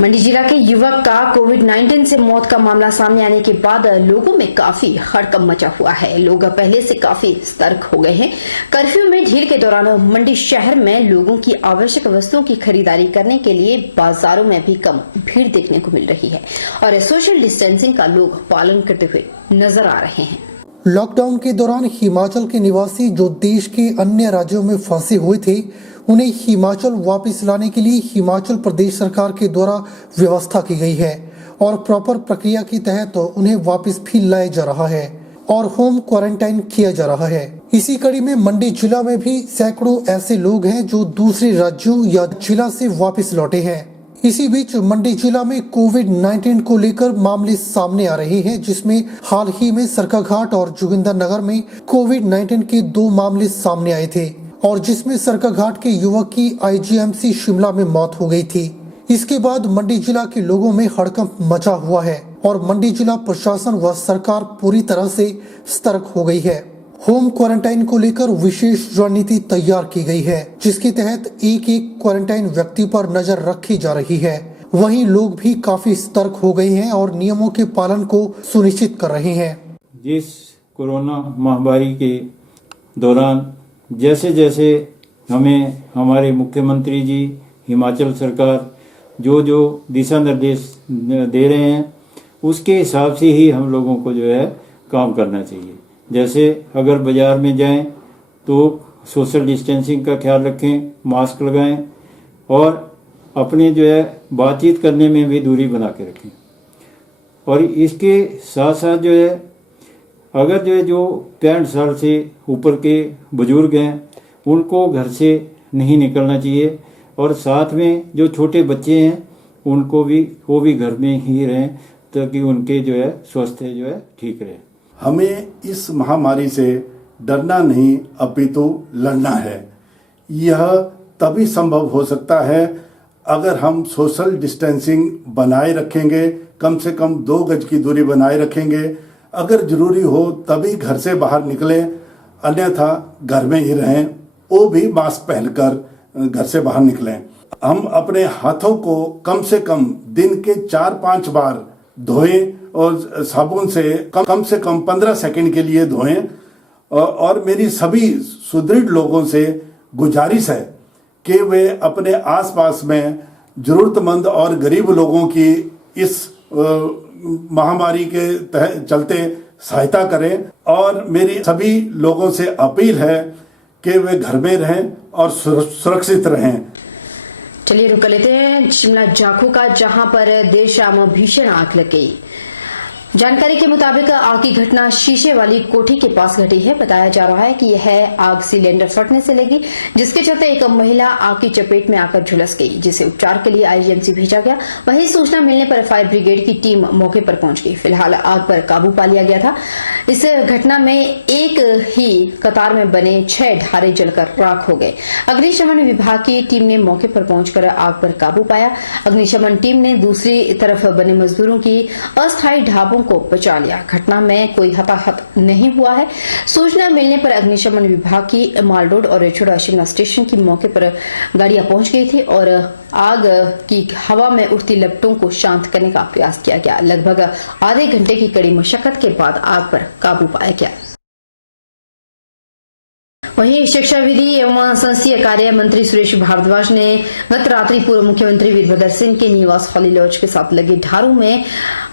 मंडी जिला के युवक का कोविड-19 से मौत का मामला सामने आने के बाद लोगों में काफी हड़कंप मचा हुआ है। लोग पहले से काफी सतर्क हो गए हैं। कर्फ्यू में ढील के दौरान मंडी शहर में लोगों की आवश्यक वस्तुओं की खरीदारी करने के लिए बाजारों में भी कम भीड़ देखने को मिल रही है और सोशल डिस्टेंसिंग का लोग पालन करते हुए नजर आ रहे हैं। लॉकडाउन के दौरान हिमाचल के निवासी जो देश के अन्य राज्यों में फंसे हुए थे, उन्हें हिमाचल वापस लाने के लिए हिमाचल प्रदेश सरकार के द्वारा व्यवस्था की गई है और प्रॉपर प्रक्रिया के तहत उन्हें वापस भी लाया जा रहा है और होम क्वारंटाइन किया जा रहा है। इसी कड़ी में मंडी जिला में भी सैकड़ों ऐसे लोग हैं जो दूसरे राज्यों या जिला से वापस लौटे हैं। इसी बीच मंडी जिला में कोविड-19 को लेकर मामले सामने आ रहे हैं, जिसमें हाल ही में सरकाघाट और जोगिंदरनगर में कोविड-19 के 2 मामले सामने आए थे और जिसमें सरकाघाट के युवक की आईजीएमसी शिमला में मौत हो गई थी। इसके बाद मंडी जिला के लोगों में हड़कंप मचा हुआ है और मंडी जिला प्रशासन व सरकार पूरी तरह से सतर्क हो गई है। होम क्वारंटाइन को लेकर विशेष रणनीति तैयार की गई है, जिसके तहत एक क्वारंटाइन व्यक्ति पर नजर रखी जा रही है। वहीं लोग भी काफी सतर्क हो गए हैं और नियमों के पालन को सुनिश्चित कर रहे हैं। जिस कोरोना महामारी के दौरान जैसे जैसे हमें हमारे मुख्यमंत्री जी, हिमाचल सरकार जो दिशा निर्देश दे रहे हैं, उसके हिसाब से ही हम लोगों को जो है काम करना चाहिए। जैसे अगर बाजार में जाएं तो सोशल डिस्टेंसिंग का ख्याल रखें, मास्क लगाएं और अपने जो है बातचीत करने में भी दूरी बना के रखें। और इसके साथ साथ जो है अगर जो 65 साल से ऊपर के बुजुर्ग हैं, उनको घर से नहीं निकलना चाहिए और साथ में जो छोटे बच्चे हैं उनको भी वो भी घर में ही रहें ताकि उनके जो है स्वास्थ्य जो है ठीक रहे। हमें इस महामारी से डरना नहीं अपितु लड़ना है। यह तभी संभव हो सकता है अगर हम सोशल डिस्टेंसिंग बनाए रखेंगे, कम से कम 2 गज की दूरी बनाए रखेंगे। अगर जरूरी हो तभी घर से बाहर निकलें, अन्यथा घर में ही रहें, वो भी मास्क पहनकर घर से बाहर निकलें। हम अपने हाथों को कम से कम दिन के 4-5 बार धोएं और साबुन से कम 15 सेकंड के लिए धोएं। और मेरी सभी सुदृढ़ लोगों से गुजारिश है कि वे अपने आसपास में जरूरतमंद और गरीब लोगों की इस महामारी के चलते सहायता करें। और मेरी सभी लोगों से अपील है कि वे घर में रहें और सुरक्षित रहें। चलिए रुक लेते हैं शिमला जाखू का, जहां पर देर शाम भीषण आग लग गई। जानकारी के मुताबिक आग की घटना शीशे वाली कोठी के पास घटी है। बताया जा रहा है कि यह आग सिलेंडर फटने से लगी, जिसके चलते एक महिला आग की चपेट में आकर झुलस गई, जिसे उपचार के लिए आईजीएमसी भेजा गया। वहीं सूचना मिलने पर फायर ब्रिगेड की टीम मौके पर पहुंच गई। फिलहाल आग पर काबू पा लिया गया था। इस घटना में एक ही कतार में बने 6 ढारे जलकर राख हो गए। अग्निशमन विभाग की टीम ने मौके पर पहुंचकर आग पर काबू पाया। अग्निशमन टीम ने दूसरी तरफ बने मजदूरों की अस्थायी ढाबों को बचा लिया। घटना में कोई हताहत नहीं हुआ है। सूचना मिलने पर अग्निशमन विभाग की माल रोड और रेछोड़ा शिमला स्टेशन की मौके पर गाड़ियां पहुंच गई थी और आग की हवा में उठती लपटों को शांत करने का प्रयास किया गया। लगभग आधे घंटे की कड़ी मशक्कत के बाद आग पर काबू पाया गया। वहीं शिक्षा, विधि एवं संसदीय कार्य मंत्री सुरेश भारद्वाज ने गत रात्रि पूर्व मुख्यमंत्री वीरभद्र सिंह के निवास हॉली लॉज के साथ लगे ढारों में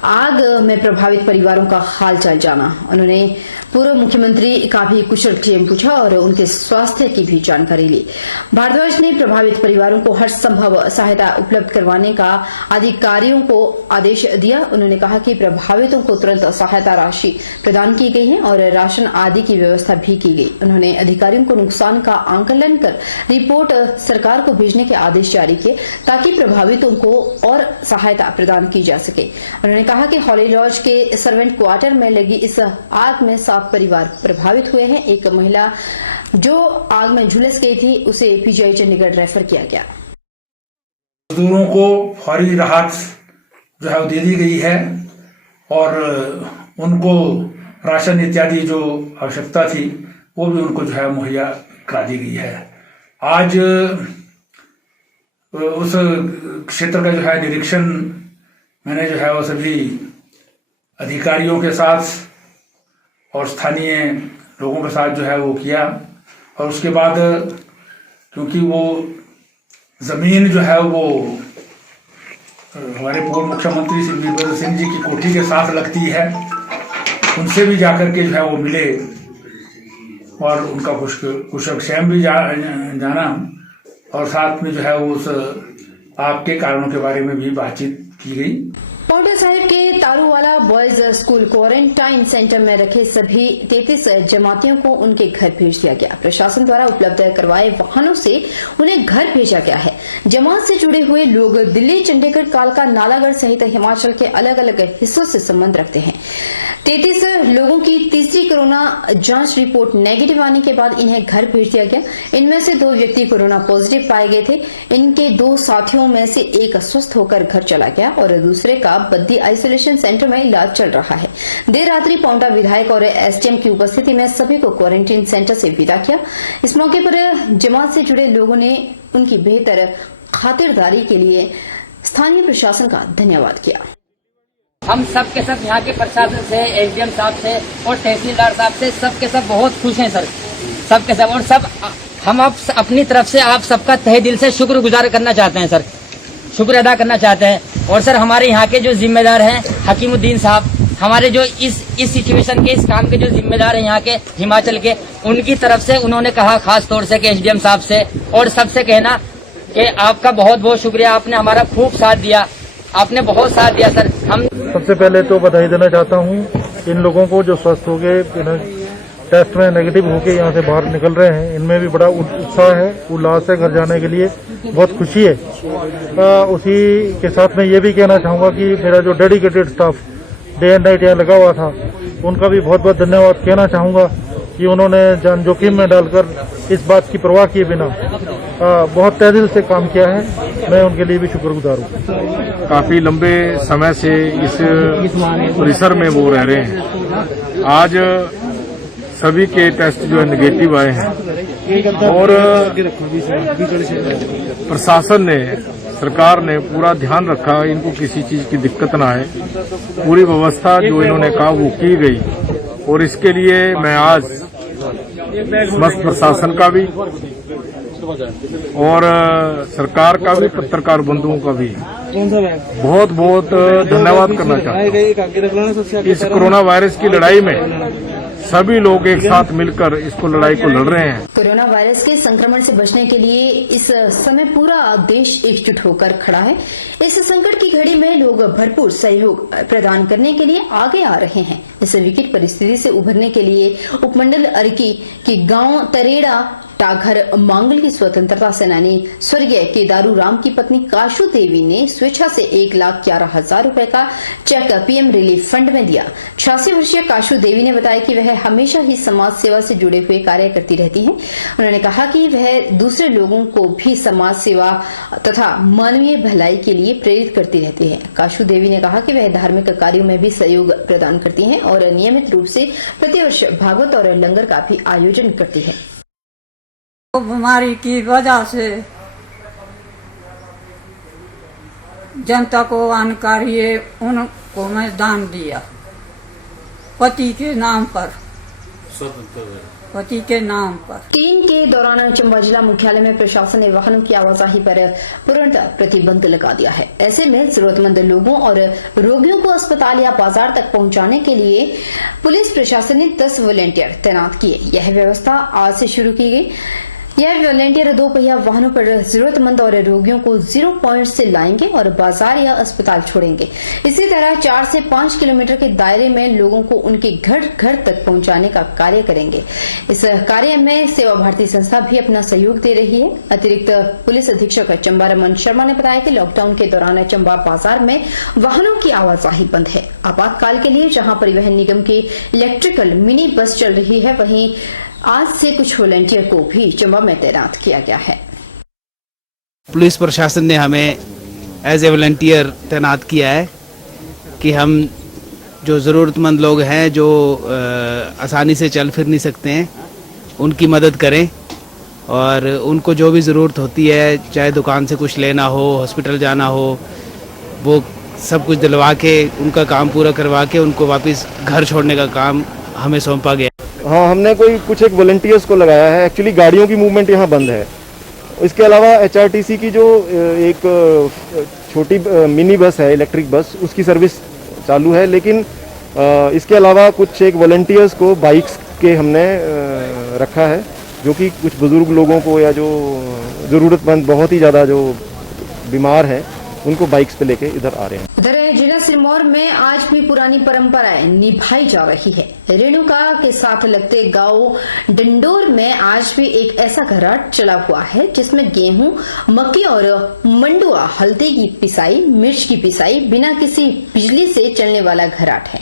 आग में प्रभावित परिवारों का हालचाल जाना। उन्होंने पूर्व मुख्यमंत्री का भी कुशल क्षेम पूछा और उनके स्वास्थ्य की भी जानकारी ली। भारद्वाज ने प्रभावित परिवारों को हर संभव सहायता उपलब्ध करवाने का अधिकारियों को आदेश दिया। उन्होंने कहा कि प्रभावितों को तुरंत सहायता राशि प्रदान की गई है और राशन आदि की व्यवस्था भी की गई। उन्होंने अधिकारियों को नुकसान का आंकलन कर रिपोर्ट सरकार को भेजने के आदेश जारी किए ताकि प्रभावितों को और सहायता प्रदान की जा सके। उन्होंने कहा कि हॉली लॉज के सर्वेंट क्वार्टर में लगी इस आग में 7 परिवार प्रभावित हुए हैं। एक महिला जो आग में झुलस गई थी उसे पीजीआई चंडीगढ़ रेफर किया गया। मजदूरों को फौरी राहत जो है दे दी गई है और उनको राशन इत्यादि जो आवश्यकता थी वो भी उनको जो है मुहैया करा दी गई है। आज उस क्षेत्र का जो है निरीक्षण मैंने जो है वो सभी अधिकारियों के साथ और स्थानीय लोगों के साथ जो है वो किया। और उसके बाद क्योंकि वो जमीन जो है वो हमारे पूर्व मुख्यमंत्री श्री वीरभद्र सिंह जी की कोठी के साथ लगती है, उनसे भी जाकर के जो है वो मिले और उनका कुशलक्षेम भी जाना और साथ में जो है वो उस आपके कारणों के बारे में भी बातचीत की गई। पाउंटा साहिब के Taruwala boys school quarantine centre में रखे सभी 33 जमातियों को उनके घर भेज दिया गया। प्रशासन द्वारा उपलब्ध करवाए वाहनों से उन्हें घर भेजा गया है। जमात से जुड़े हुए लोग दिल्ली, चंडीगढ़, कालका, नालागढ़ सहित हिमाचल के अलग अलग हिस्सों से संबंध रखते हैं। 33 लोगों की तीसरी कोरोना जांच रिपोर्ट नेगेटिव आने के बाद इन्हें घर भेज दिया गया। इनमें से 2 व्यक्ति कोरोना पॉजिटिव पाए गए थे। इनके 2 साथियों में से एक स्वस्थ होकर घर चला गया और दूसरे का बद्दी आइसोलेशन सेंटर में इलाज चल रहा है। देर रात्रि पाउंटा विधायक और एसडीएम की उपस्थिति में सभी को क्वारंटीन सेंटर से विदा किया। इस मौके पर जमात से जुड़े लोगों ने उनकी बेहतर खातिरदारी के लिए स्थानीय प्रशासन का धन्यवाद किया। हम सब के सब यहाँ के प्रशासन से, एसडीएम साहब से और तहसीलदार साहब से सब के सब बहुत खुश हैं सर, सब के सब। और सब हम आप अपनी तरफ से आप सबका तहे दिल से शुक्रगुजार करना चाहते हैं सर, शुक्र अदा करना चाहते हैं। और सर हमारे यहाँ के जो जिम्मेदार हैं हकीमुद्दीन साहब, हमारे जो इस सिचुएशन के, इस काम के जो जिम्मेदार हैं यहाँ के हिमाचल के, उनकी तरफ से उन्होंने कहा खास तौर से कि एसडीएम साहब से और सबसे कहना कि आपका बहुत बहुत शुक्रिया, आपने हमारा खूब साथ दिया, आपने बहुत साथ दिया सर। हम सबसे पहले तो बधाई देना चाहता हूँ इन लोगों को जो स्वस्थ हो गए, टेस्ट में नेगेटिव होके यहाँ से बाहर निकल रहे हैं। इनमें भी बड़ा उत्साह है, उल्लास है घर जाने के लिए, बहुत खुशी है। उसी के साथ मैं ये भी कहना चाहूँगा कि मेरा जो dedicated staff day and night यहाँ लगा हुआ था, उनका भी बहुत बहुत धन्यवाद कहना चाहूँगा कि उन्होंने जान जोखिम में डालकर इस बात की परवाह किए बिना बहुत तहे दिल से काम किया है। मैं उनके लिए भी शुक्रगुजार हूँ। काफी लंबे समय से इस परिसर में वो रह रहे हैं। आज सभी के टेस्ट जो है नेगेटिव आए हैं और प्रशासन ने, सरकार ने पूरा ध्यान रखा इनको किसी चीज की दिक्कत ना आए। पूरी व्यवस्था जो इन्होंने कहा वो की गई और इसके लिए मैं आज समस्त प्रशासन का भी और सरकार का भी, पत्रकार बंधुओं का भी बहुत बहुत धन्यवाद करना चाहता हूँ। इस कोरोना वायरस की लड़ाई में सभी लोग एक साथ मिलकर इसको लड़ाई को लड़ रहे हैं। कोरोना वायरस के संक्रमण से बचने के लिए इस समय पूरा देश एकजुट होकर खड़ा है। इस संकट की घड़ी में लोग भरपूर सहयोग प्रदान करने के लिए आगे आ रहे हैं। इस विकट परिस्थिति से उभरने के लिए उपमंडल अर्की की गांव तरेड़ा टाघर मांगल की स्वतंत्रता सेनानी स्वर्गीय केदारू राम की पत्नी काशू देवी ने स्वेच्छा से 1,11,000 रुपए का चेक पीएम रिलीफ फंड में दिया। 86 वर्षीय काशू देवी ने बताया कि वह हमेशा ही समाज सेवा से जुड़े हुए कार्य करती रहती हैं। उन्होंने कहा कि वह दूसरे लोगों को भी समाज सेवा तथा मानवीय भलाई के लिए प्रेरित करती रहती है। काशू देवी ने कहा कि वह धार्मिक कार्यों में भी सहयोग प्रदान करती हैं और नियमित रूप से प्रतिवर्ष भागवत और लंगर का भी आयोजन करती है। बीमारी की वजह से जनता को जानकारी उनको मैं दान दिया पति के नाम पर, पति के नाम पर। 3 के दौरान चंबा जिला मुख्यालय में प्रशासन ने वाहनों की आवाजाही पर पूर्णतः प्रतिबंध लगा दिया है। ऐसे में जरूरतमंद लोगों और रोगियों को अस्पताल या बाजार तक पहुंचाने के लिए पुलिस प्रशासन ने 10 वॉलेंटियर तैनात किए। यह व्यवस्था आज से शुरू की गई। यह वॉलेंटियर 2 पहिया वाहनों पर जरूरतमंद और रोगियों को 0 पॉइंट से लाएंगे और बाजार या अस्पताल छोड़ेंगे। इसी तरह 4 से 5 किलोमीटर के दायरे में लोगों को उनके घर घर तक पहुंचाने का कार्य करेंगे। इस कार्य में सेवा भारती संस्था भी अपना सहयोग दे रही है। अतिरिक्त पुलिस अधीक्षक चंबा रमन शर्मा ने बताया कि लॉकडाउन के दौरान चंबा बाजार में वाहनों की आवाजाही बंद है। आपातकाल के लिए जहां परिवहन निगम की इलेक्ट्रिकल मिनी बस चल रही है, वहीं आज से कुछ वॉलंटियर को भी चंबा में तैनात किया गया है। पुलिस प्रशासन ने हमें एज ए वॉलंटियर तैनात किया है कि हम जो ज़रूरतमंद लोग हैं, जो आसानी से चल फिर नहीं सकते हैं, उनकी मदद करें और उनको जो भी ज़रूरत होती है, चाहे दुकान से कुछ लेना हो, हॉस्पिटल जाना हो, वो सब कुछ दिलवा के उनका काम पूरा करवा के उनको वापस घर छोड़ने का काम हमें सौंपा गया। हाँ, हमने कुछ एक वॉलंटियर्स को लगाया है। एक्चुअली गाड़ियों की मूवमेंट यहाँ बंद है। इसके अलावा HRTC की जो एक छोटी मिनी बस है, इलेक्ट्रिक बस, उसकी सर्विस चालू है। लेकिन इसके अलावा कुछ एक वॉलंटियर्स को बाइक्स के हमने रखा है, जो कि कुछ बुजुर्ग लोगों को या जो ज़रूरतमंद बहुत ही ज़्यादा जो बीमार हैं उनको बाइक्स पे लेके इधर आ रहे हैं। उधर जिला सिरमौर में आज भी पुरानी परंपराएं निभाई जा रही है। रेणुका के साथ लगते गांव डंडोर में आज भी एक ऐसा घराट चला हुआ है जिसमें गेहूं, मक्की और मंडुआ, हल्दी की पिसाई, मिर्च की पिसाई बिना किसी बिजली से चलने वाला घराट है।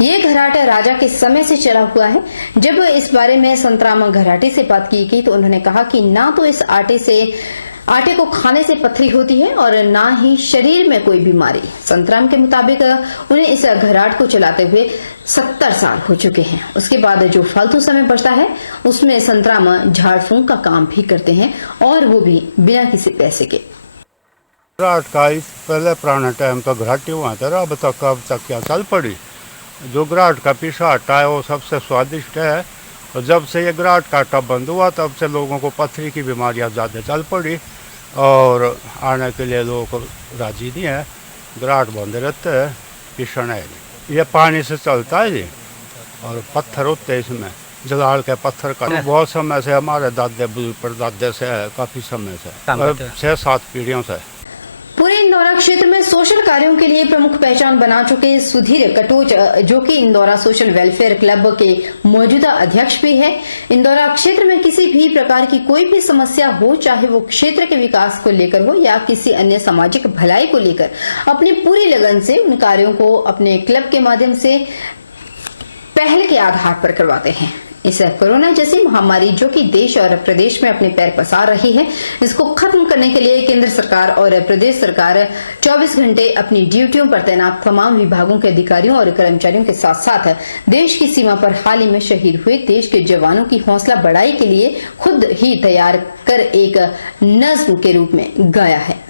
ये घराट राजा के समय से चला हुआ है। जब इस बारे में संतराम घराटी से बात की गई तो उन्होंने कहा कि ना तो इस आटे को खाने से पथरी होती है और ना ही शरीर में कोई बीमारी। संतराम के मुताबिक उन्हें इस घराट को चलाते हुए 70 साल हो चुके हैं। उसके बाद जो फालतू समय बचता है उसमें संतराम झाड़ फूंक का काम भी करते हैं और वो भी बिना किसी पैसे के। घराट का पहले पुराने टाइम तो घराट ही हुआ था, अब तक क्या चल पड़ी। जो घराट का पिसा आटा है वो सबसे स्वादिष्ट है। और जब से ये घराट का आटा बंद हुआ तब से लोगों को पथरी की बीमारियां ज़्यादा चल पड़ी और आने के लिए लोग राजी नहीं है। घराट बंद रहते हैं, पिसन है नहीं। ये पानी से चलता है जी, और पत्थर होते हैं इसमें, जलाल के पत्थर का। बहुत समय से हमारे दादे बुजुर्ग परदादे से है, काफ़ी समय से, 6-7 पीढ़ियों से। पूरे इंदौरा क्षेत्र में सोशल कार्यों के लिए प्रमुख पहचान बना चुके सुधीर कटोच, जो कि इंदौरा सोशल वेलफेयर क्लब के मौजूदा अध्यक्ष भी है। इंदौरा क्षेत्र में किसी भी प्रकार की कोई भी समस्या हो, चाहे वो क्षेत्र के विकास को लेकर हो या किसी अन्य सामाजिक भलाई को लेकर, अपनी पूरी लगन से उन कार्यों को अपने क्लब के माध्यम से पहल के आधार पर करवाते हैं। इस कोरोना जैसी महामारी जो कि देश और प्रदेश में अपने पैर पसार रही है, इसको खत्म करने के लिए केंद्र सरकार और प्रदेश सरकार 24 घंटे अपनी ड्यूटियों पर तैनात तमाम विभागों के अधिकारियों और कर्मचारियों के साथ साथ देश की सीमा पर हाल ही में शहीद हुए देश के जवानों की हौसला बढ़ाई के लिए खुद ही तैयार कर एक नज्म के रूप में गाया है।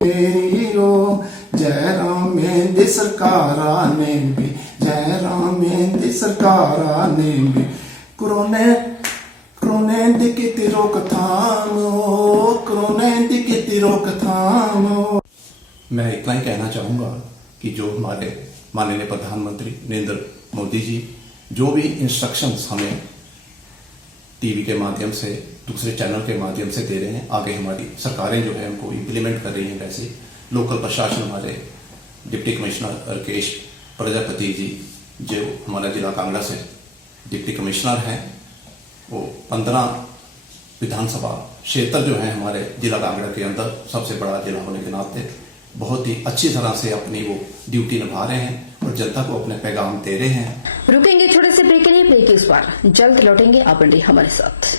जय राम मेंदी सरकारा ने भी, जय राम मेंदी सरकारा ने भी, कोरोने दी की रोकथाम, कोरोने दी की रोकथाम। मैं इतना ही कहना चाहूँगा कि जो हमारे माननीय प्रधानमंत्री नरेंद्र मोदी जी जो भी इंस्ट्रक्शंस हमें टीवी के माध्यम से, दूसरे चैनल के माध्यम से दे रहे हैं, आगे हमारी सरकारें जो है उनको इम्प्लीमेंट कर रही हैं। वैसे लोकल प्रशासन हमारे डिप्टी कमिश्नर राकेश प्रजापति जी जो हमारा जिला कांगड़ा से डिप्टी कमिश्नर हैं, वो 15 विधानसभा क्षेत्र जो है हमारे जिला कांगड़ा के अंदर सबसे बड़ा जिला होने के नाते बहुत ही अच्छी तरह से अपनी वो ड्यूटी निभा रहे हैं और जनता को अपने पैगाम दे रहे हैं। रुकेंगे थोड़े से ब्रेक के लिए, ब्रेक के उस पार जल्द लौटेंगे, आप बने हमारे साथ।